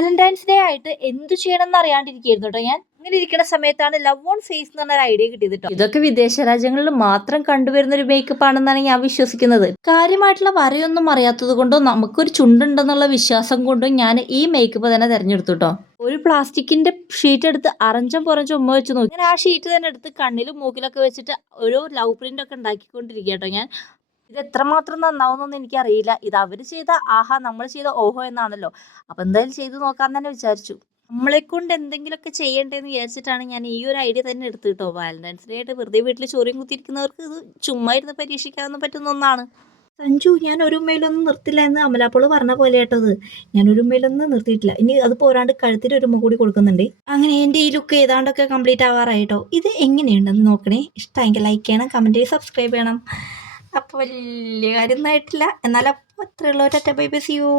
Valentine's day ആയിട്ട് എന്തു ചെയ്യണമെന്ന് അറിയാണ്ടിരിക്കുകയായിരുന്നു കേട്ടോ ഞാൻ. ഇങ്ങനെ ഇരിക്കുന്ന സമയത്താണ് ലവ് ഓൺ ഫേസ് എന്ന് പറഞ്ഞ ഒരു ഐഡിയ കിട്ടിയത് കേട്ടോ. ഇതൊക്കെ വിദേശ രാജ്യങ്ങളിൽ മാത്രം കണ്ടുവരുന്ന ഒരു മേക്കപ്പ് ആണെന്നാണ് ഞാൻ വിശ്വസിക്കുന്നത്. കാര്യമായിട്ടുള്ള വരയൊന്നും അറിയാത്തത് കൊണ്ടോ നമുക്കൊരു ചുണ്ടുണ്ടെന്നുള്ള വിശ്വാസം കൊണ്ടും ഞാൻ ഈ മേക്കപ്പ് തന്നെ തിരഞ്ഞെടുത്തു കേട്ടോ. ഒരു പ്ലാസ്റ്റിക്കിന്റെ ഷീറ്റ് എടുത്ത് അറഞ്ചം പുറഞ്ചും ഉമ്മ വെച്ച് നോക്കി. അങ്ങനെ ആ ഷീറ്റ് തന്നെ എടുത്ത് കണ്ണിലും മൂക്കിലൊക്കെ വെച്ചിട്ട് ഒരു ലവ് പ്രിന്റ് ഒക്കെ ഉണ്ടാക്കിക്കൊണ്ടിരിക്കുക കേട്ടോ ഞാൻ. ഇത് എത്രമാത്രം നന്നാവുന്നൊന്നും എനിക്കറിയില്ല. ഇത് അവര് ചെയ്ത ആഹാ നമ്മൾ ചെയ്ത ഓഹോ എന്നാണല്ലോ. അപ്പോൾ എന്തായാലും ചെയ്ത് നോക്കാന്ന് തന്നെ വിചാരിച്ചു. നമ്മളെക്കൊണ്ട് എന്തെങ്കിലുമൊക്കെ ചെയ്യണ്ടേന്ന് വിചാരിച്ചിട്ടാണ് ഞാൻ ഈ ഒരു ഐഡിയ തന്നെ എടുത്തത് കേട്ടോ. വാലന്റൈൻസ് ഡേ ആയിട്ട് വെറുതെ വീട്ടിൽ ചോറിയും കുത്തിയിരിക്കുന്നവർക്ക് ഇത് ചുമ്മാ ഇരുന്ന് പരീക്ഷിക്കാവുന്ന പറ്റുന്ന ഒന്നാണ്. സഞ്ജു, ഞാൻ ഒരു ഉമ്മയിലൊന്നും നിർത്തില്ല എന്ന് അമലാപ്പോൾ പറഞ്ഞ പോലെ കേട്ടത്. ഞാൻ ഒരു ഉമ്മയിലൊന്നും നിർത്തിയിട്ടില്ല. ഇനി അത് പോരാണ്ട് കഴുത്തിൽ ഒരു ഉമ്മ കൂടി കൊടുക്കുന്നുണ്ട്. അങ്ങനെ എൻ്റെ ഈ ലുക്ക് ഏതാണ്ടൊക്കെ കംപ്ലീറ്റ് ആവാറായി കേട്ടോ. ഇത് എങ്ങനെയുണ്ടെന്ന് നോക്കണേ. ഇഷ്ടമെങ്കിൽ ലൈക്ക് ചെയ്യണം, കമൻറ്റ് ചെയ്ത് സബ്സ്ക്രൈബ് ചെയ്യണം. അപ്പോൾ വലിയ കാര്യമൊന്നും ആയിട്ടില്ല, എന്നാലും അപ്പോൾ അത്രയുള്ളവരൊറ്റ ബൈ ബൈ, സീ യു.